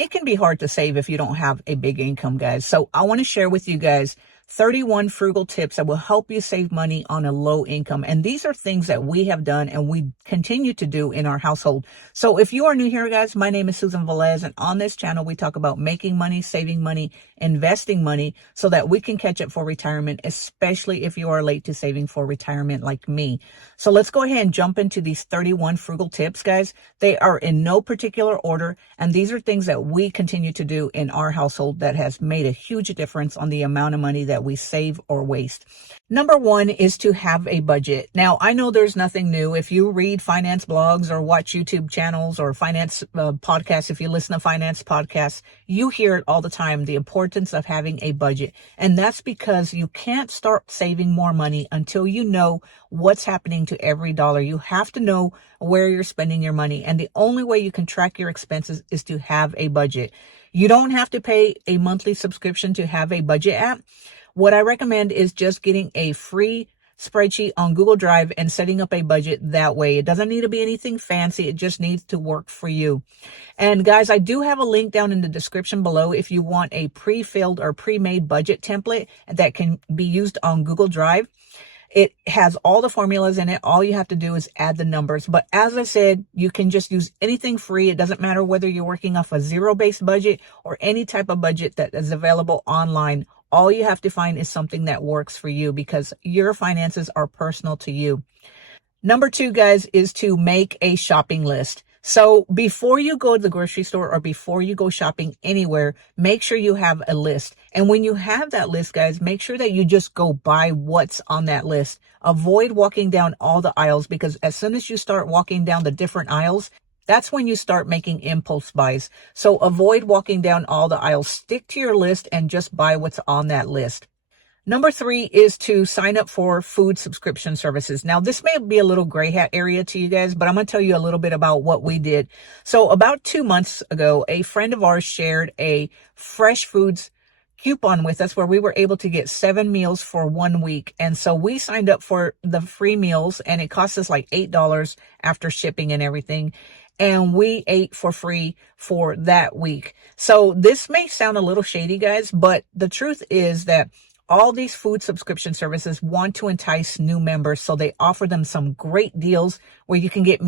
it can be hard to save if you don't have a big income, guys. So I want to share with you guys 31 frugal tips that will help you save money on a low income. And these are things that we have done and we continue to do in our household. So if you are new here, guys, my name is Susan Velez, and on this channel, we talk about making money, saving money, investing money so that we can catch up for retirement, especially if you are late to saving for retirement like me. So let's go ahead and jump into these 31 frugal tips, guys. They are in no particular order, and these are things that we continue to do in our household that has made a huge difference on the amount of money that we save or waste. Number one is to have a budget. Now, I know there's nothing new. If you read finance blogs or watch YouTube channels or finance podcasts, if you listen to finance podcasts, you hear it all the time, the importance of having a budget. And that's because you can't start saving more money until you know what's happening to every dollar. You have to know where you're spending your money. And the only way you can track your expenses is to have a budget. You don't have to pay a monthly subscription to have a budget app. What I recommend is just getting a free spreadsheet on Google Drive and setting up a budget that way. It doesn't need to be anything fancy. It just needs to work for you. And guys, I do have a link down in the description below if you want a pre-filled or pre-made budget template that can be used on Google Drive. It has all the formulas in it. All you have to do is add the numbers. But as I said, you can just use anything free. It doesn't matter whether you're working off a zero-based budget or any type of budget that is available online. All you have to find is something that works for you because your finances are personal to you. Number two, guys, is to make a shopping list. So before you go to the grocery store or before you go shopping anywhere, make sure you have a list. And when you have that list, guys, make sure that you just go buy what's on that list. Avoid walking down all the aisles because as soon as you start walking down the different aisles, that's when you start making impulse buys. So avoid walking down all the aisles. Stick to your list and just buy what's on that list. Number three is to sign up for food subscription services. Now, this may be a little gray hat area to you guys, but I'm going to tell you a little bit about what we did. So about 2 months ago, a friend of ours shared a fresh foods coupon with us where we were able to get 7 meals for 1 week. And so we signed up for the free meals and it cost us like $8 after shipping and everything. And we ate for free for that week. So this may sound a little shady, guys, but the truth is that all these food subscription services want to entice new members. So they offer them some great deals where you can get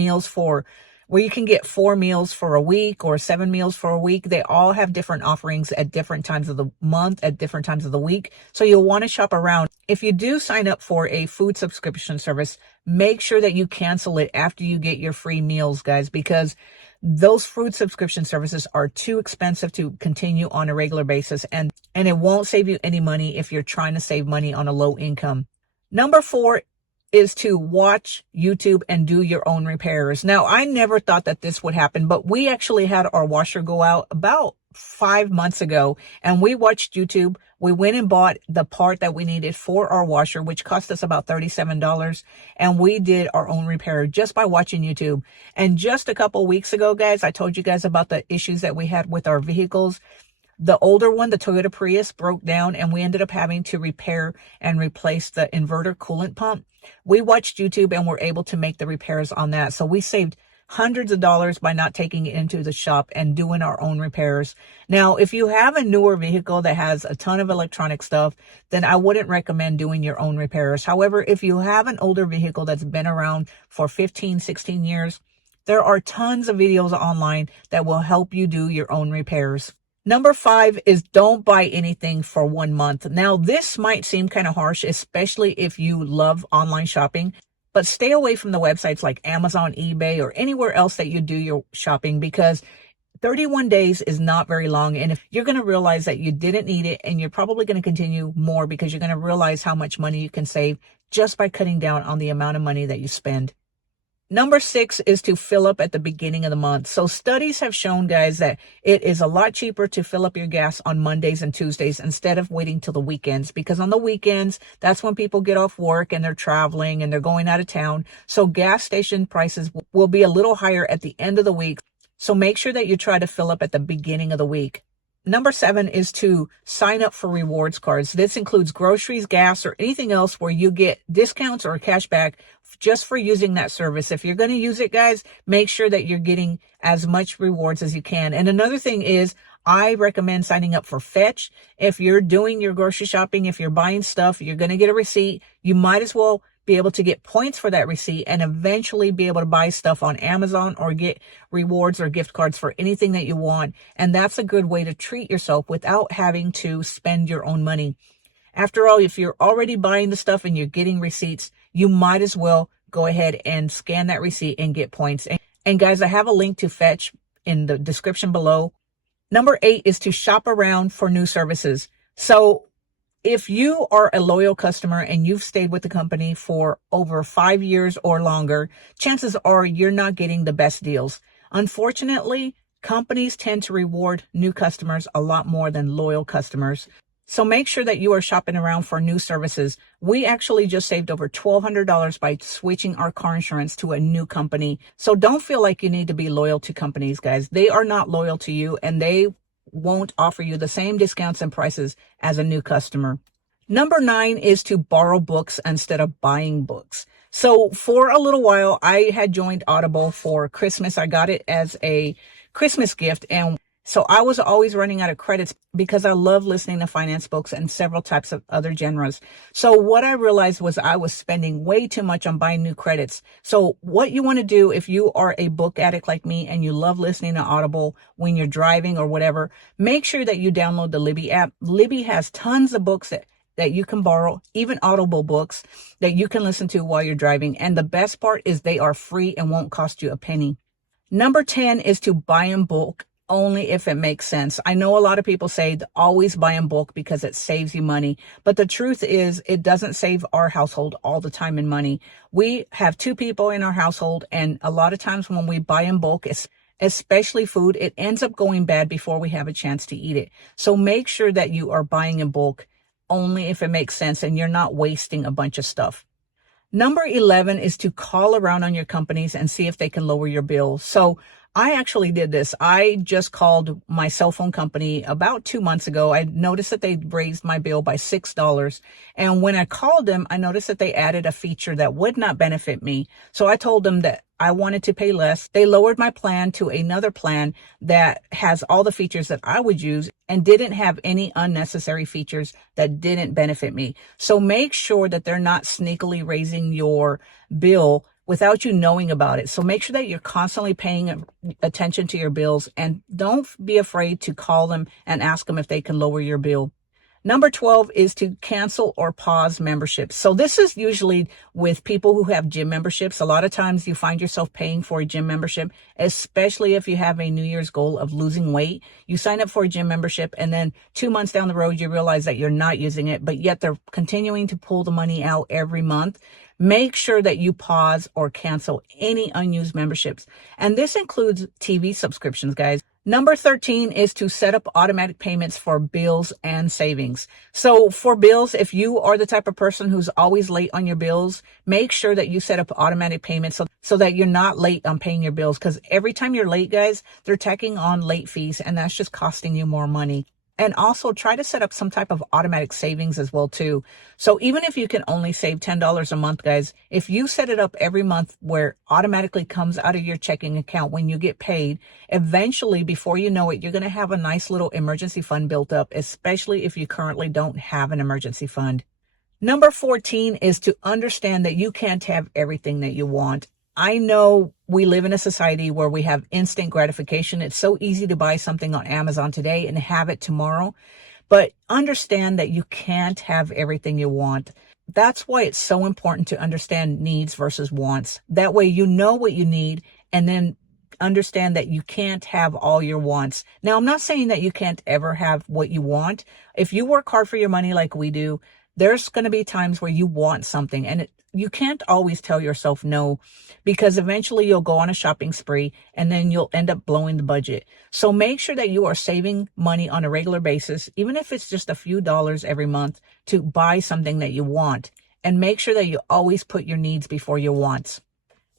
4 meals for a week or 7 meals for a week. They all have different offerings at different times of the month, at different times of the week. So you'll want to shop around. If you do sign up for a food subscription service, make sure that you cancel it after you get your free meals, guys, because those food subscription services are too expensive to continue on a regular basis. And it won't save you any money if you're trying to save money on a low income. Number 4 is to watch YouTube and do your own repairs. Now, I never thought that this would happen, but we actually had our washer go out about 5 months ago and we watched YouTube. We went and bought the part that we needed for our washer, which cost us about $37. And we did our own repair just by watching YouTube. And just a couple weeks ago, guys, I told you guys about the issues that we had with our vehicles. The older one, the Toyota Prius, broke down and we ended up having to repair and replace the inverter coolant pump. We watched YouTube and were able to make the repairs on that. So we saved hundreds of dollars by not taking it into the shop and doing our own repairs. Now, if you have a newer vehicle that has a ton of electronic stuff, then I wouldn't recommend doing your own repairs. However, if you have an older vehicle that's been around for 15, 16 years, there are tons of videos online that will help you do your own repairs. Number 5 is don't buy anything for 1 month. Now, this might seem kind of harsh, especially if you love online shopping, but stay away from the websites like Amazon, eBay, or anywhere else that you do your shopping because 31 days is not very long. And if you're going to realize that you didn't need it and you're probably going to continue more because you're going to realize how much money you can save just by cutting down on the amount of money that you spend. Number 6 is to fill up at the beginning of the month. So studies have shown, guys, that it is a lot cheaper to fill up your gas on Mondays and Tuesdays instead of waiting till the weekends, because on the weekends, that's when people get off work and they're traveling and they're going out of town. So gas station prices will be a little higher at the end of the week. So make sure that you try to fill up at the beginning of the week. Number 7 is to sign up for rewards cards. This includes groceries, gas, or anything else where you get discounts or cash back just for using that service. If you're going to use it, guys, make sure that you're getting as much rewards as you can. And another thing is, I recommend signing up for Fetch. If you're doing your grocery shopping, if you're buying stuff, you're going to get a receipt. You might as well be able to get points for that receipt and eventually be able to buy stuff on Amazon or get rewards or gift cards for anything that you want. And that's a good way to treat yourself without having to spend your own money. After all, if you're already buying the stuff and you're getting receipts, you might as well go ahead and scan that receipt and get points. And guys, I have a link to Fetch in the description below. Number 8 is to shop around for new services. So if you are a loyal customer and you've stayed with the company for over 5 years or longer, chances are you're not getting the best deals. Unfortunately, companies tend to reward new customers a lot more than loyal customers. So make sure that you are shopping around for new services. We actually just saved over $1,200 by switching our car insurance to a new company. So don't feel like you need to be loyal to companies, guys. They are not loyal to you, and they won't offer you the same discounts and prices as a new customer. Number 9 is to borrow books instead of buying books. So for a little while, I had joined Audible for Christmas. I got it as a Christmas gift, and so I was always running out of credits because I love listening to finance books and several types of other genres. So what I realized was I was spending way too much on buying new credits. So what you want to do if you are a book addict like me and you love listening to Audible when you're driving or whatever, make sure that you download the Libby app. Libby has tons of books that you can borrow, even Audible books that you can listen to while you're driving. And the best part is they are free and won't cost you a penny. Number 10 is to buy in bulk only if it makes sense. I know a lot of people say always buy in bulk because it saves you money. But the truth is it doesn't save our household all the time in money. We have 2 people in our household, and a lot of times when we buy in bulk, especially food, it ends up going bad before we have a chance to eat it. So make sure that you are buying in bulk only if it makes sense and you're not wasting a bunch of stuff. Number 11 is to call around on your companies and see if they can lower your bill. So I actually did this. I just called my cell phone company about 2 months ago. I noticed that they raised my bill by $6. And when I called them, I noticed that they added a feature that would not benefit me. So I told them that I wanted to pay less. They lowered my plan to another plan that has all the features that I would use and didn't have any unnecessary features that didn't benefit me. So make sure that they're not sneakily raising your bill without you knowing about it. So make sure that you're constantly paying attention to your bills, and don't be afraid to call them and ask them if they can lower your bill. Number 12 is to cancel or pause memberships. So this is usually with people who have gym memberships. A lot of times you find yourself paying for a gym membership, especially if you have a New Year's goal of losing weight. You sign up for a gym membership, and then 2 months down the road, you realize that you're not using it, but yet they're continuing to pull the money out every month. Make sure that you pause or cancel any unused memberships. And this includes TV subscriptions, guys. Number 13 is to set up automatic payments for bills and savings. So for bills, if you are the type of person who's always late on your bills, make sure that you set up automatic payments so that you're not late on paying your bills. Because every time you're late, guys, they're tacking on late fees, and that's just costing you more money. And also try to set up some type of automatic savings as well too. So even if you can only save $10 a month, guys, if you set it up every month where it automatically comes out of your checking account when you get paid, eventually before you know it, you're going to have a nice little emergency fund built up, especially if you currently don't have an emergency fund. Number 14 is to understand that you can't have everything that you want. I know we live in a society where we have instant gratification. It's so easy to buy something on Amazon today and have it tomorrow. But understand that you can't have everything you want. That's why it's so important to understand needs versus wants. That way you know what you need, and then understand that you can't have all your wants. Now, I'm not saying that you can't ever have what you want. If you work hard for your money like we do, there's going to be times where you want something, and you can't always tell yourself no, because eventually you'll go on a shopping spree and then you'll end up blowing the budget. So make sure that you are saving money on a regular basis, even if it's just a few dollars every month, to buy something that you want. And make sure that you always put your needs before your wants.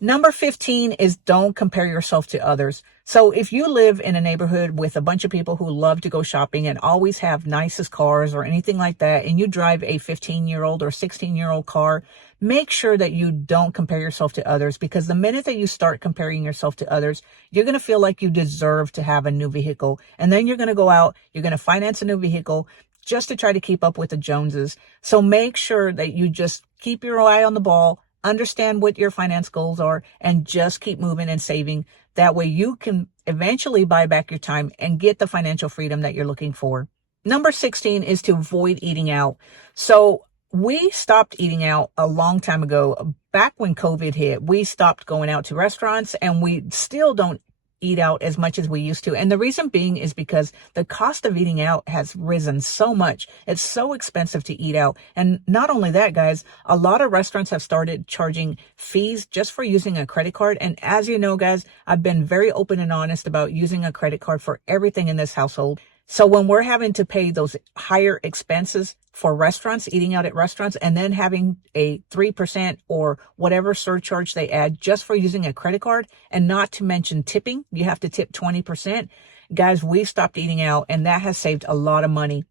Number 15 is don't compare yourself to others. So if you live in a neighborhood with a bunch of people who love to go shopping and always have nicest cars or anything like that, and you drive a 15-year-old or 16-year-old car, make sure that you don't compare yourself to others, because the minute that you start comparing yourself to others, you're going to feel like you deserve to have a new vehicle. And then you're going to go out, you're going to finance a new vehicle just to try to keep up with the Joneses. So make sure that you just keep your eye on the ball, understand what your finance goals are, and just keep moving and saving. That way you can eventually buy back your time and get the financial freedom that you're looking for. Number 16 is to avoid eating out. So we stopped eating out a long time ago. Back when COVID hit, we stopped going out to restaurants, and we still don't eat out as much as we used to. And the reason being is because the cost of eating out has risen so much. It's so expensive to eat out. And not only that, guys, a lot of restaurants have started charging fees just for using a credit card. And as you know, guys, I've been very open and honest about using a credit card for everything in this household. So when we're having to pay those higher expenses for restaurants, eating out at restaurants, and then having a 3% or whatever surcharge they add just for using a credit card, and not to mention tipping, you have to tip 20%. Guys, we've stopped eating out, and that has saved a lot of money.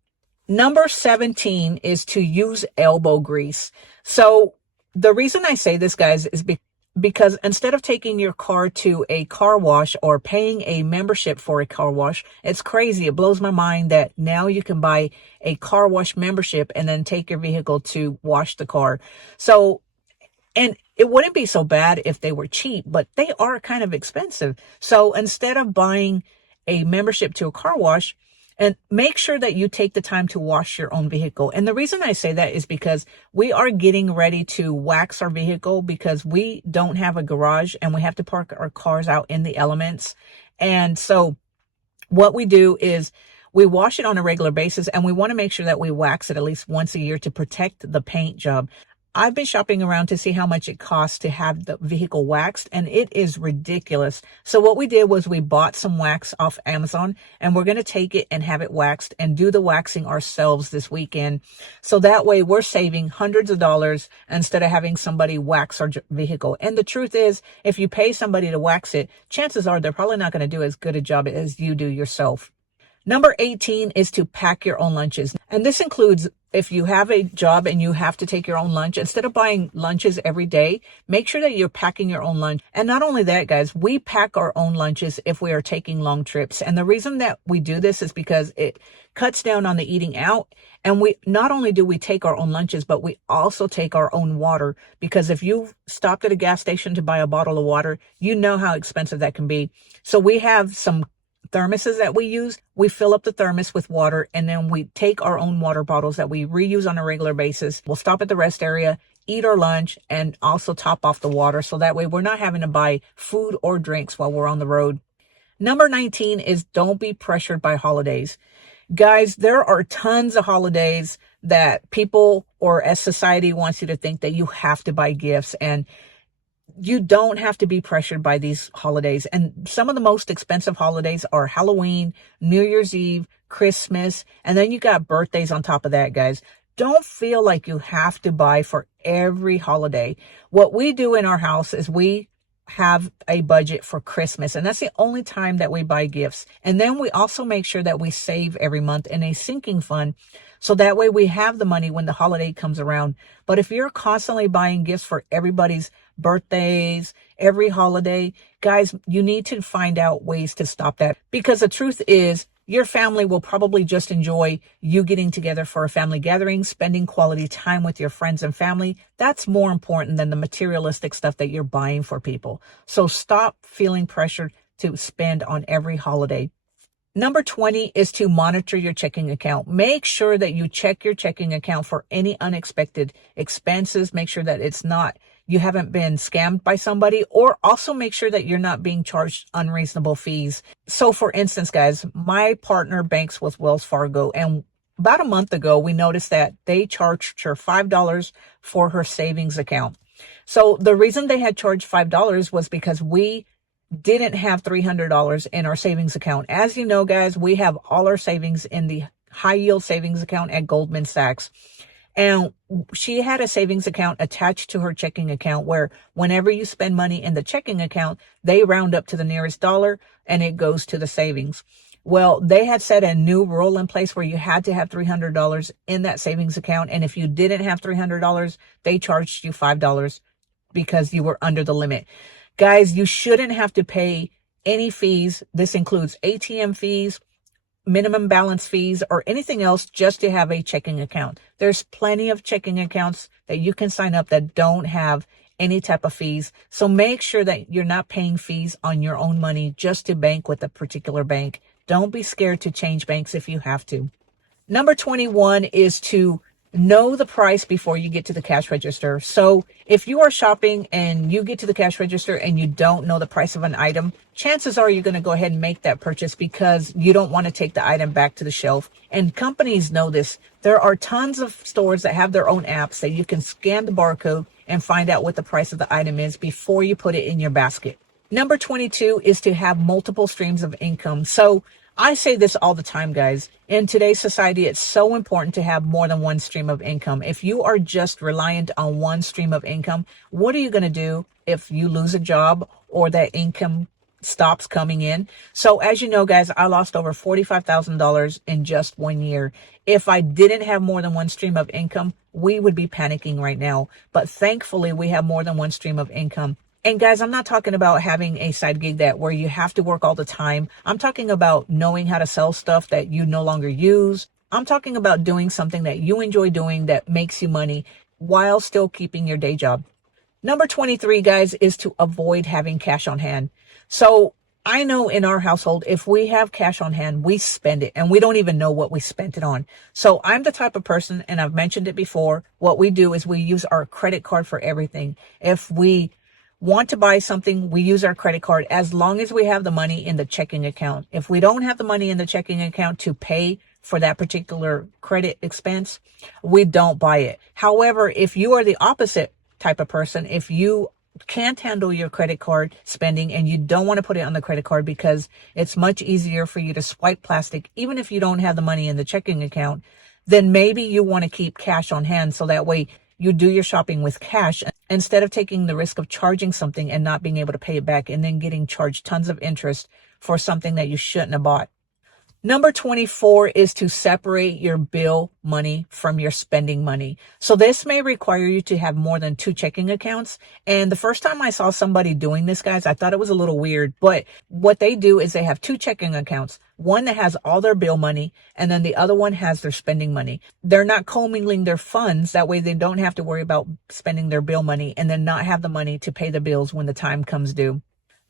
Number 17 is to use elbow grease. So the reason I say this, guys, is because instead of taking your car to a car wash or paying a membership for a car wash, it's crazy. It blows my mind that now you can buy a car wash membership and then take your vehicle to wash the car. So, and it wouldn't be so bad if they were cheap, but they are kind of expensive. So instead of buying a membership to a car wash, and make sure that you take the time to wash your own vehicle. And the reason I say that is because we are getting ready to wax our vehicle, because we don't have a garage and we have to park our cars out in the elements. And so what we do is we wash it on a regular basis, and we want to make sure that we wax it at least once a year to protect the paint job. I've been shopping around to see how much it costs to have the vehicle waxed, and it is ridiculous. So what we did was we bought some wax off Amazon, and we're going to take it and have it waxed and do the waxing ourselves this weekend. So that way we're saving hundreds of dollars instead of having somebody wax our vehicle. And the truth is, if you pay somebody to wax it, chances are they're probably not going to do as good a job as you do yourself. Number 18 is to pack your own lunches. And this includes if you have a job and you have to take your own lunch, instead of buying lunches every day, make sure that you're packing your own lunch. And not only that, guys, we pack our own lunches if we are taking long trips. And the reason that we do this is because it cuts down on the eating out. And we not only do we take our own lunches, but we also take our own water, because if you stopped at a gas station to buy a bottle of water, you know how expensive that can be. So we have some thermoses that we use. We fill up the thermos with water, and then we take our own water bottles that we reuse on a regular basis. We'll stop at the rest area, eat our lunch, and also top off the water. So that way we're not having to buy food or drinks while we're on the road. Number 19 is don't be pressured by holidays. Guys, there are tons of holidays that people or as society wants you to think that you have to buy gifts, and you don't have to be pressured by these holidays. And some of the most expensive holidays are Halloween, New Year's Eve, Christmas, and then you got birthdays on top of that, guys. Don't feel like you have to buy for every holiday. What we do in our house is we have a budget for Christmas, and that's the only time that we buy gifts. And then we also make sure that we save every month in a sinking fund, so that way we have the money when the holiday comes around. But if you're constantly buying gifts for everybody's birthdays, every holiday, guys, you need to find out ways to stop that. Because the truth is, your family will probably just enjoy you getting together for a family gathering, spending quality time with your friends and family. That's more important than the materialistic stuff that you're buying for people. So stop feeling pressured to spend on every holiday. Number 20 is to monitor your checking account. Make sure that you check your checking account for any unexpected expenses. Make sure that you haven't been scammed by somebody, or also make sure that you're not being charged unreasonable fees. So for instance, guys, my partner banks with Wells Fargo, and about a month ago, we noticed that they charged her $5 for her savings account. So the reason they had charged $5 was because we didn't have $300 in our savings account. As you know, guys, we have all our savings in the high yield savings account at Goldman Sachs. And she had a savings account attached to her checking account where whenever you spend money in the checking account, they round up to the nearest dollar and it goes to the savings. Well, they had set a new rule in place where you had to have $300 in that savings account. And if you didn't have $300, they charged you $5 because you were under the limit. Guys, you shouldn't have to pay any fees. This includes ATM fees, minimum balance fees, or anything else just to have a checking account. There's plenty of checking accounts that you can sign up that don't have any type of fees. So make sure that you're not paying fees on your own money just to bank with a particular bank. Don't be scared to change banks if you have to. Number 21 is to know the price before you get to the cash register. So if you are shopping and you get to the cash register and you don't know the price of an item, chances are you're going to go ahead and make that purchase because you don't want to take the item back to the shelf. And companies know this. There are tons of stores that have their own apps that you can scan the barcode and find out what the price of the item is before you put it in your basket. Number 22 is to have multiple streams of income. So I say this all the time, guys. In today's society, it's so important to have more than one stream of income. If you are just reliant on one stream of income, what are you going to do if you lose a job or that income stops coming in? So as you know, guys, I lost over $45,000 in just 1 year. If I didn't have more than one stream of income, we would be panicking right now. But thankfully, we have more than one stream of income. And guys, I'm not talking about having a side gig that where you have to work all the time. I'm talking about knowing how to sell stuff that you no longer use. I'm talking about doing something that you enjoy doing that makes you money while still keeping your day job. Number 23, guys, is to avoid having cash on hand. So I know in our household, if we have cash on hand, we spend it and we don't even know what we spent it on. So I'm the type of person, and I've mentioned it before, what we do is we use our credit card for everything. If we want to buy something, we use our credit card as long as we have the money in the checking account. If we don't have the money in the checking account to pay for that particular credit expense, we don't buy it. However, if you are the opposite type of person, if you can't handle your credit card spending and you don't want to put it on the credit card because it's much easier for you to swipe plastic, even if you don't have the money in the checking account, then maybe you want to keep cash on hand so that way you do your shopping with cash instead of taking the risk of charging something and not being able to pay it back and then getting charged tons of interest for something that you shouldn't have bought. Number 24 is to separate your bill money from your spending money. So this may require you to have more than 2 checking accounts. And the first time I saw somebody doing this, guys, I thought it was a little weird. But what they do is they have 2 checking accounts. One that has all their bill money, and then the other one has their spending money. They're not commingling their funds. That way they don't have to worry about spending their bill money and then not have the money to pay the bills when the time comes due.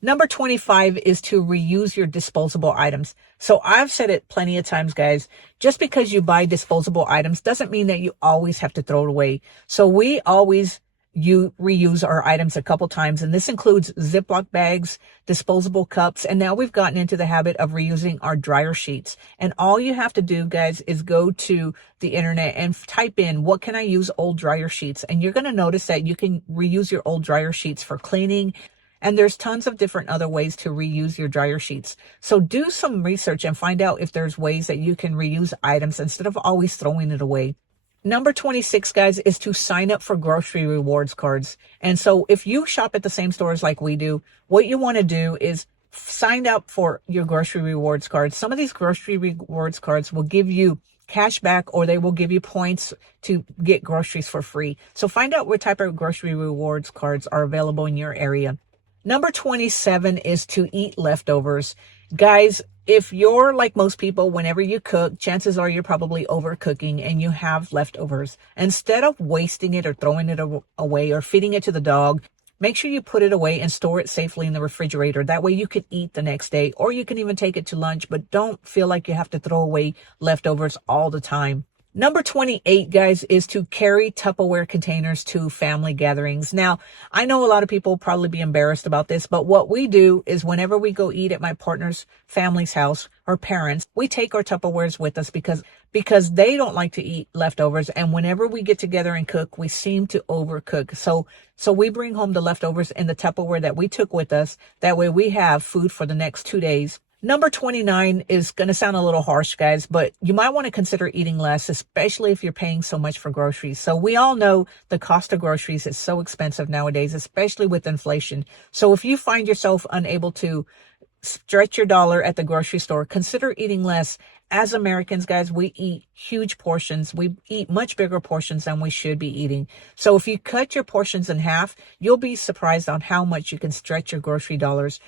Number 25 is to reuse your disposable items. So I've said it plenty of times, guys, just because you buy disposable items doesn't mean that you always have to throw it away. So we always reuse our items a couple times, and this includes Ziploc bags, disposable cups, and now we've gotten into the habit of reusing our dryer sheets. And all you have to do, guys, is go to the internet and type in, what can I use old dryer sheets? And you're going to notice that you can reuse your old dryer sheets for cleaning. And there's tons of different other ways to reuse your dryer sheets. So do some research and find out if there's ways that you can reuse items instead of always throwing it away. Number 26, guys, is to sign up for grocery rewards cards. And so if you shop at the same stores like we do, what you want to do is sign up for your grocery rewards cards. Some of these grocery rewards cards will give you cash back, or they will give you points to get groceries for free. So find out what type of grocery rewards cards are available in your area. Number 27 is to eat leftovers. Guys, if you're like most people, whenever you cook, chances are you're probably overcooking and you have leftovers. Instead of wasting it or throwing it away or feeding it to the dog, make sure you put it away and store it safely in the refrigerator. That way you can eat the next day, or you can even take it to lunch, but don't feel like you have to throw away leftovers all the time. Number 28, guys, is to carry Tupperware containers to family gatherings. Now, I know a lot of people will probably be embarrassed about this, but what we do is whenever we go eat at my partner's family's house or parents, we take our Tupperwares with us because they don't like to eat leftovers. And whenever we get together and cook, we seem to overcook. So we bring home the leftovers in the Tupperware that we took with us. That way we have food for the next 2 days. Number 29 is going to sound a little harsh, guys, but you might want to consider eating less, especially if you're paying so much for groceries. So we all know the cost of groceries is so expensive nowadays, especially with inflation. So if you find yourself unable to stretch your dollar at the grocery store, consider eating less. As Americans, guys, we eat huge portions. We eat much bigger portions than we should be eating. So if you cut your portions in half, you'll be surprised on how much you can stretch your grocery dollars.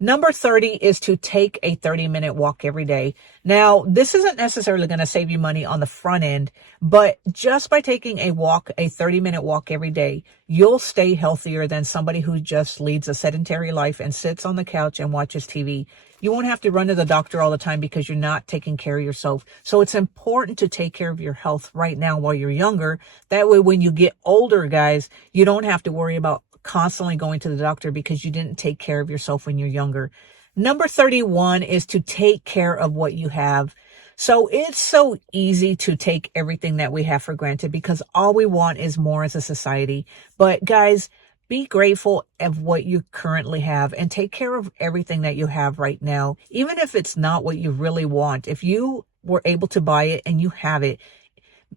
Number 30 is to take a 30-minute walk every day. Now, this isn't necessarily going to save you money on the front end, but just by taking a walk, a 30-minute walk every day, you'll stay healthier than somebody who just leads a sedentary life and sits on the couch and watches TV. You won't have to run to the doctor all the time because you're not taking care of yourself. So it's important to take care of your health right now while you're younger. That way, when you get older, guys, you don't have to worry about constantly going to the doctor because you didn't take care of yourself when you're younger. Number 31 is to take care of what you have. So it's so easy to take everything that we have for granted because all we want is more as a society. But guys, be grateful of what you currently have and take care of everything that you have right now. Even if it's not what you really want, if you were able to buy it and you have it,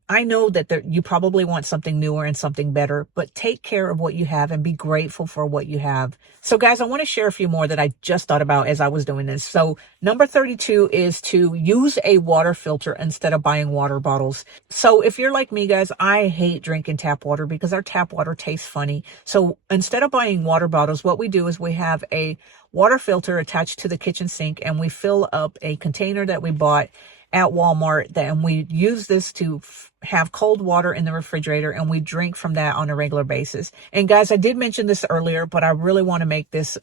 I know that you probably want something newer and something better, but take care of what you have and be grateful for what you have. So guys, I want to share a few more that I just thought about as I was doing this. So number 32 is to use a water filter instead of buying water bottles. So if you're like me, guys, I hate drinking tap water because our tap water tastes funny. So instead of buying water bottles, what we do is we have a water filter attached to the kitchen sink and we fill up a container that we bought at Walmart, and we use this to have cold water in the refrigerator, and we drink from that on a regular basis. And guys, I did mention this earlier, but I really want to make this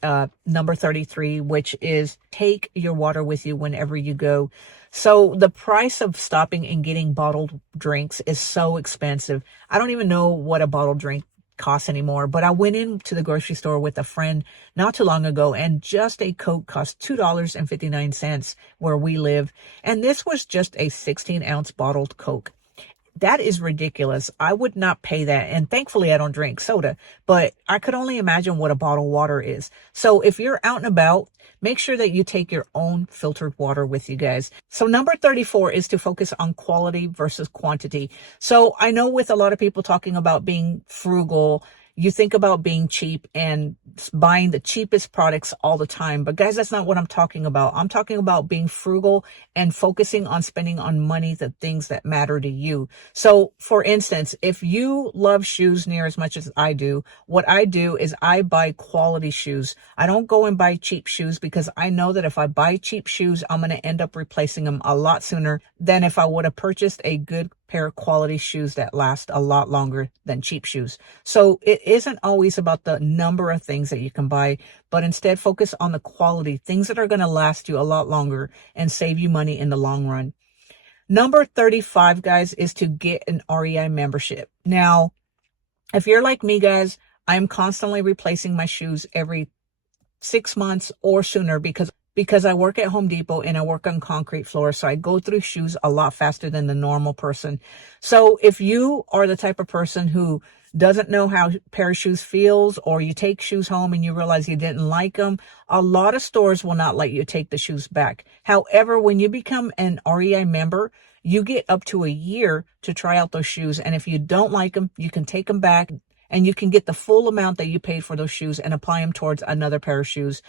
number 33, which is take your water with you whenever you go. So the price of stopping and getting bottled drinks is so expensive. I don't even know what a bottled drink costs anymore, but I went into the grocery store with a friend not too long ago, and just a Coke cost $2.59 where we live, and this was just a 16-ounce bottled Coke. That is ridiculous. I would not pay that, and thankfully I don't drink soda, but I could only imagine what a bottled water is. So if you're out and about, make sure that you take your own filtered water with you, guys. So number 34 is to focus on quality versus quantity. So I know with a lot of people talking about being frugal, you think about being cheap and buying the cheapest products all the time. But guys, that's not what I'm talking about. I'm talking about being frugal and focusing on spending on money, the things that matter to you. So for instance, if you love shoes near as much as I do, what I do is I buy quality shoes. I don't go and buy cheap shoes because I know that if I buy cheap shoes, I'm going to end up replacing them a lot sooner than if I would have purchased a good pair of quality shoes that last a lot longer than cheap shoes. So it isn't always about the number of things that you can buy, but instead focus on the quality, things that are going to last you a lot longer and save you money in the long run. Number 35, guys, is to get an REI membership. Now, if you're like me, guys, I'm constantly replacing my shoes every 6 months or sooner because I work at Home Depot and I work on concrete floors. So I go through shoes a lot faster than the normal person. So if you are the type of person who doesn't know how a pair of shoes feels, or you take shoes home and you realize you didn't like them, a lot of stores will not let you take the shoes back. However, when you become an REI member, you get up to a year to try out those shoes. And if you don't like them, you can take them back and you can get the full amount that you paid for those shoes and apply them towards another pair of shoes.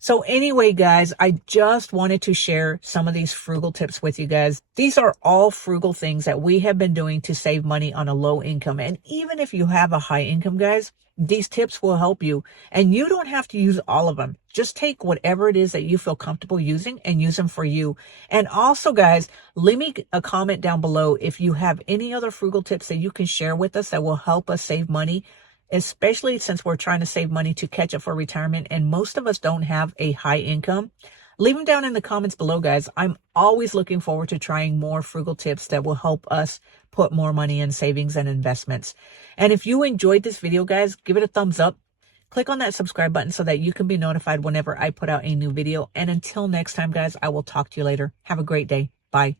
So anyway, guys, I just wanted to share some of these frugal tips with you guys. These are all frugal things that we have been doing to save money on a low income. And even if you have a high income, guys, these tips will help you. And you don't have to use all of them. Just take whatever it is that you feel comfortable using and use them for you. And also, guys, leave me a comment down below if you have any other frugal tips that you can share with us that will help us save money, especially since we're trying to save money to catch up for retirement and most of us don't have a high income. Leave them down in the comments below, guys. I'm always looking forward to trying more frugal tips that will help us put more money in savings and investments. And if you enjoyed this video, guys, give it a thumbs up. Click on that subscribe button so that you can be notified whenever I put out a new video. And until next time, guys, I will talk to you later. Have a great day. Bye.